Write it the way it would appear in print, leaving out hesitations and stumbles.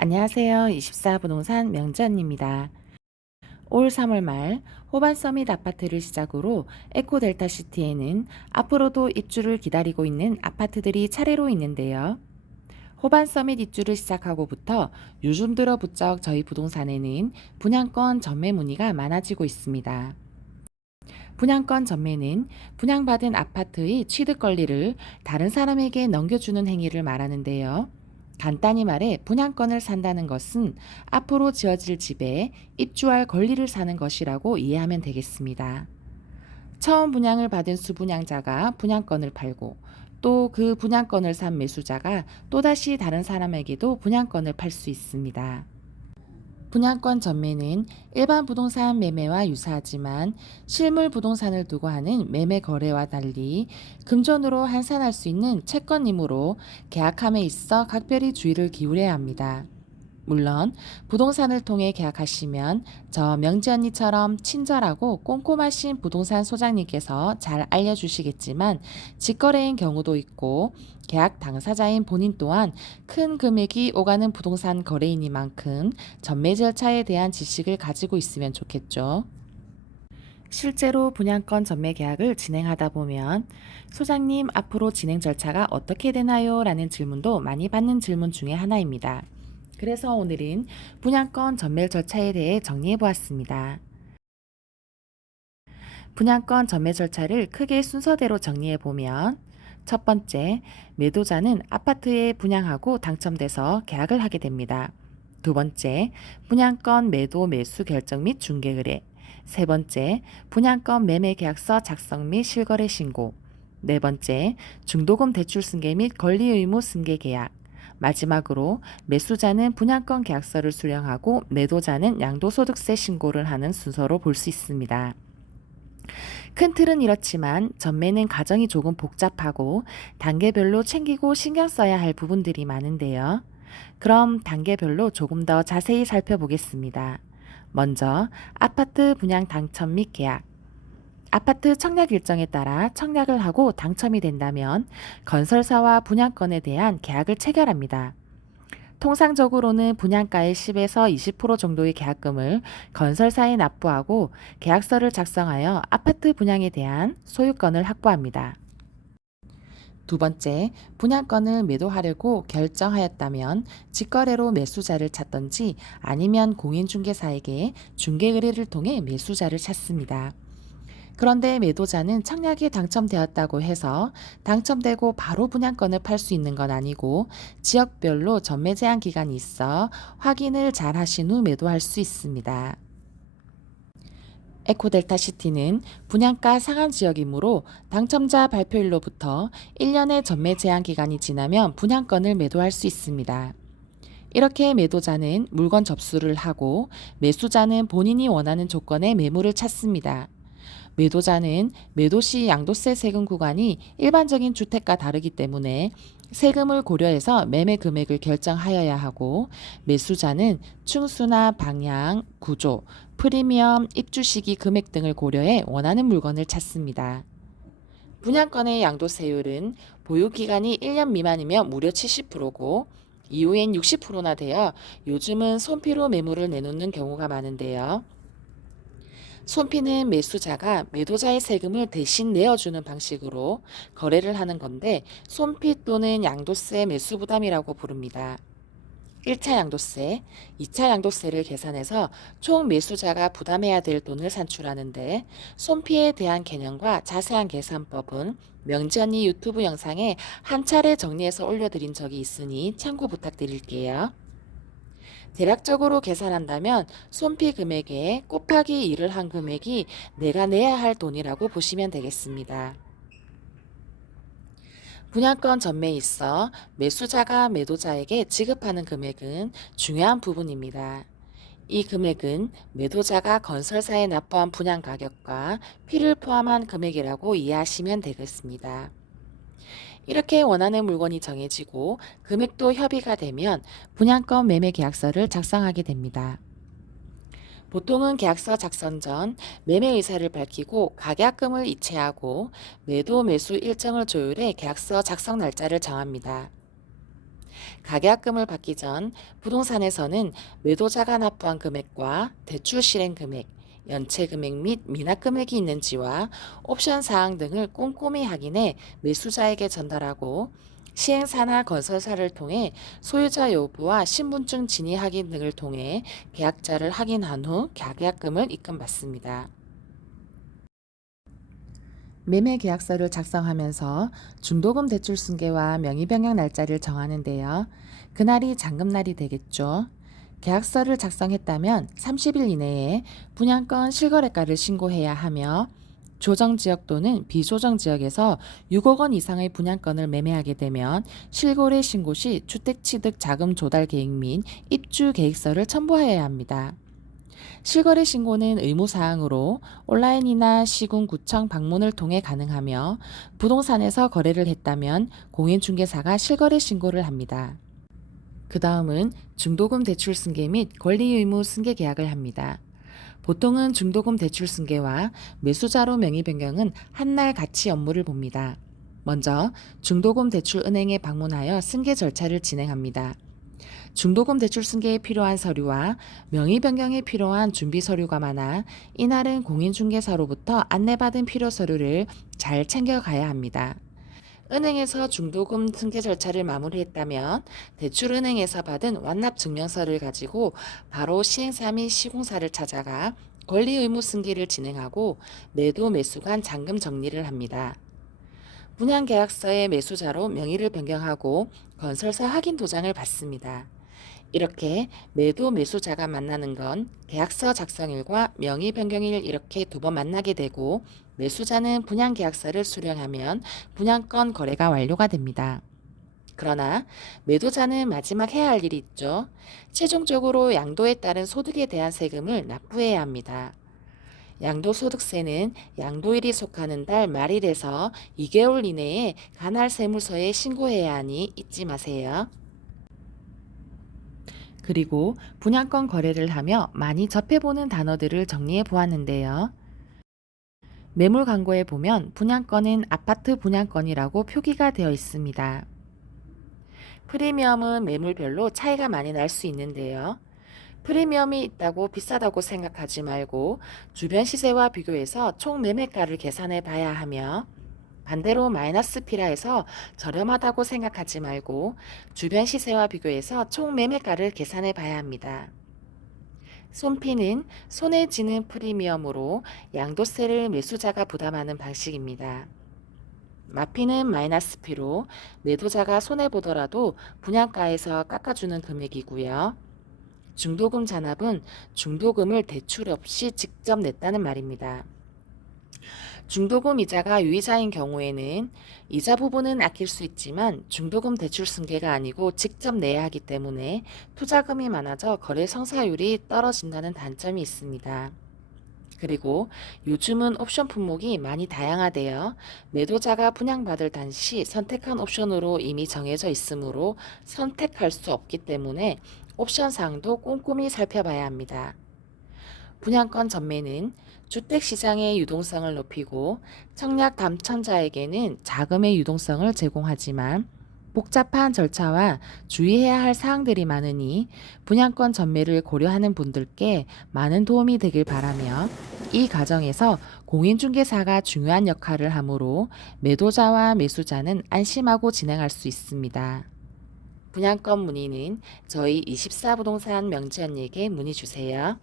안녕하세요. 24부동산 명지언니입니다. 올 3월 말 호반 서밋 아파트를 시작으로 에코델타시티에는 앞으로도 입주를 기다리고 있는 아파트들이 차례로 있는데요. 호반 서밋 입주를 시작하고부터 요즘 들어 부쩍 저희 부동산에는 분양권 전매 문의가 많아지고 있습니다. 분양권 전매는 분양받은 아파트의 취득 권리를 다른 사람에게 넘겨주는 행위를 말하는데요. 간단히 말해 분양권을 산다는 것은 앞으로 지어질 집에 입주할 권리를 사는 것이라고 이해하면 되겠습니다. 처음 분양을 받은 수분양자가 분양권을 팔고 또 그 분양권을 산 매수자가 또다시 다른 사람에게도 분양권을 팔 수 있습니다. 분양권 전매는 일반 부동산 매매와 유사하지만 실물 부동산을 두고 하는 매매 거래와 달리 금전으로 환산할 수 있는 채권이므로 계약함에 있어 각별히 주의를 기울여야 합니다. 물론 부동산을 통해 계약하시면 저 명지 언니처럼 친절하고 꼼꼼하신 부동산 소장님께서 잘 알려주시겠지만 직거래인 경우도 있고 계약 당사자인 본인 또한 큰 금액이 오가는 부동산 거래인이만큼 전매 절차에 대한 지식을 가지고 있으면 좋겠죠. 실제로 분양권 전매 계약을 진행하다 보면 소장님 앞으로 진행 절차가 어떻게 되나요? 라는 질문도 많이 받는 질문 중에 하나입니다. 그래서 오늘은 분양권 전매 절차에 대해 정리해 보았습니다. 분양권 전매 절차를 크게 순서대로 정리해 보면 첫 번째, 매도자는 아파트에 분양하고 당첨돼서 계약을 하게 됩니다. 두 번째, 분양권 매도 매수 결정 및 중개 의뢰. 세 번째, 분양권 매매 계약서 작성 및 실거래 신고. 네 번째, 중도금 대출 승계 및 권리 의무 승계 계약. 마지막으로 매수자는 분양권 계약서를 수령하고 매도자는 양도소득세 신고를 하는 순서로 볼 수 있습니다. 큰 틀은 이렇지만 전매는 과정이 조금 복잡하고 단계별로 챙기고 신경 써야 할 부분들이 많은데요. 그럼 단계별로 조금 더 자세히 살펴보겠습니다. 먼저 아파트 분양 당첨 및 계약. 아파트 청약 일정에 따라 청약을 하고 당첨이 된다면 건설사와 분양권에 대한 계약을 체결합니다. 통상적으로는 분양가의 10에서 20% 정도의 계약금을 건설사에 납부하고 계약서를 작성하여 아파트 분양에 대한 소유권을 확보합니다. 두 번째, 분양권을 매도하려고 결정하였다면 직거래로 매수자를 찾던지 아니면 공인중개사에게 중개 의뢰를 통해 매수자를 찾습니다. 그런데 매도자는 청약에 당첨되었다고 해서 당첨되고 바로 분양권을 팔 수 있는 건 아니고 지역별로 전매 제한 기간이 있어 확인을 잘 하신 후 매도할 수 있습니다. 에코델타시티는 분양가 상한 지역이므로 당첨자 발표일로부터 1년의 전매 제한 기간이 지나면 분양권을 매도할 수 있습니다. 이렇게 매도자는 물건 접수를 하고 매수자는 본인이 원하는 조건의 매물을 찾습니다. 매도자는 매도시 양도세 세금 구간이 일반적인 주택과 다르기 때문에 세금을 고려해서 매매 금액을 결정하여야 하고 매수자는 층수나 방향, 구조, 프리미엄, 입주 시기 금액 등을 고려해 원하는 물건을 찾습니다. 분양권의 양도세율은 보유기간이 1년 미만이면 무려 70%고 이후엔 60%나 되어 요즘은 손피로 매물을 내놓는 경우가 많은데요. 손피는 매수자가 매도자의 세금을 대신 내어주는 방식으로 거래를 하는 건데 손피 또는 양도세 매수 부담이라고 부릅니다. 1차 양도세, 2차 양도세를 계산해서 총 매수자가 부담해야 될 돈을 산출하는데 손피에 대한 개념과 자세한 계산법은 명지언니 유튜브 영상에 한 차례 정리해서 올려드린 적이 있으니 참고 부탁드릴게요. 대략적으로 계산한다면 손피 금액에 곱하기 2를 한 금액이 내가 내야 할 돈이라고 보시면 되겠습니다. 분양권 전매에 있어 매수자가 매도자에게 지급하는 금액은 중요한 부분입니다. 이 금액은 매도자가 건설사에 납부한 분양 가격과 피를 포함한 금액이라고 이해하시면 되겠습니다. 이렇게 원하는 물건이 정해지고 금액도 협의가 되면 분양권 매매 계약서를 작성하게 됩니다. 보통은 계약서 작성 전 매매 의사를 밝히고 가계약금을 이체하고 매도 매수 일정을 조율해 계약서 작성 날짜를 정합니다. 가계약금을 받기 전 부동산에서는 매도자가 납부한 금액과 대출 실행 금액, 연체 금액 및 미납 금액이 있는지와 옵션 사항 등을 꼼꼼히 확인해 매수자에게 전달하고 시행사나 건설사를 통해 소유자 여부와 신분증 진위 확인 등을 통해 계약자를 확인한 후 가계약금을 입금받습니다. 매매 계약서를 작성하면서 중도금 대출 승계와 명의 변경 날짜를 정하는데요. 그날이 잔금날이 되겠죠. 계약서를 작성했다면 30일 이내에 분양권 실거래가를 신고해야 하며 조정지역 또는 비조정지역에서 6억 원 이상의 분양권을 매매하게 되면 실거래 신고 시 주택취득 자금 조달 계획 및 입주 계획서를 첨부하여야 합니다. 실거래 신고는 의무사항으로 온라인이나 시군구청 방문을 통해 가능하며 부동산에서 거래를 했다면 공인중개사가 실거래 신고를 합니다. 그 다음은 중도금 대출 승계 및 권리의무 승계 계약을 합니다. 보통은 중도금 대출 승계와 매수자로 명의 변경은 한날 같이 업무를 봅니다. 먼저 중도금 대출 은행에 방문하여 승계 절차를 진행합니다. 중도금 대출 승계에 필요한 서류와 명의 변경에 필요한 준비 서류가 많아 이날은 공인중개사로부터 안내받은 필요 서류를 잘 챙겨가야 합니다. 은행에서 중도금 승계 절차를 마무리했다면 대출은행에서 받은 완납 증명서를 가지고 바로 시행사 및 시공사를 찾아가 권리의무 승계를 진행하고 매도 매수 간 잔금 정리를 합니다. 분양계약서의 매수자로 명의를 변경하고 건설사 확인 도장을 받습니다. 이렇게 매도 매수자가 만나는 건 계약서 작성일과 명의 변경일 이렇게 두 번 만나게 되고 매수자는 분양계약서를 수령하면 분양권 거래가 완료가 됩니다. 그러나 매도자는 마지막 해야 할 일이 있죠. 최종적으로 양도에 따른 소득에 대한 세금을 납부해야 합니다. 양도소득세는 양도일이 속하는 달 말일에서 2개월 이내에 관할 세무서에 신고해야 하니 잊지 마세요. 그리고 분양권 거래를 하며 많이 접해보는 단어들을 정리해 보았는데요. 매물 광고에 보면 분양권은 아파트 분양권이라고 표기가 되어 있습니다. 프리미엄은 매물별로 차이가 많이 날 수 있는데요. 프리미엄이 있다고 비싸다고 생각하지 말고 주변 시세와 비교해서 총 매매가를 계산해 봐야 하며 반대로 마이너스 피라 해서 저렴하다고 생각하지 말고 주변 시세와 비교해서 총 매매가를 계산해 봐야 합니다. 손피는 손에 쥐는 프리미엄으로 양도세를 매수자가 부담하는 방식입니다. 마피는 마이너스 피로 매도자가 손해보더라도 분양가에서 깎아주는 금액이고요. 중도금 잔압은 중도금을 대출 없이 직접 냈다는 말입니다. 중도금 이자가 유이자인 경우에는 이자 부분은 아낄 수 있지만 중도금 대출 승계가 아니고 직접 내야 하기 때문에 투자금이 많아져 거래 성사율이 떨어진다는 단점이 있습니다. 그리고 요즘은 옵션 품목이 많이 다양하되어 매도자가 분양받을 당시 선택한 옵션으로 이미 정해져 있으므로 선택할 수 없기 때문에 옵션 사항도 꼼꼼히 살펴봐야 합니다. 분양권 전매는 주택시장의 유동성을 높이고 청약 당첨자에게는 자금의 유동성을 제공하지만 복잡한 절차와 주의해야 할 사항들이 많으니 분양권 전매를 고려하는 분들께 많은 도움이 되길 바라며 이 과정에서 공인중개사가 중요한 역할을 하므로 매도자와 매수자는 안심하고 진행할 수 있습니다. 분양권 문의는 저희 24부동산 명지언니에게 문의 주세요.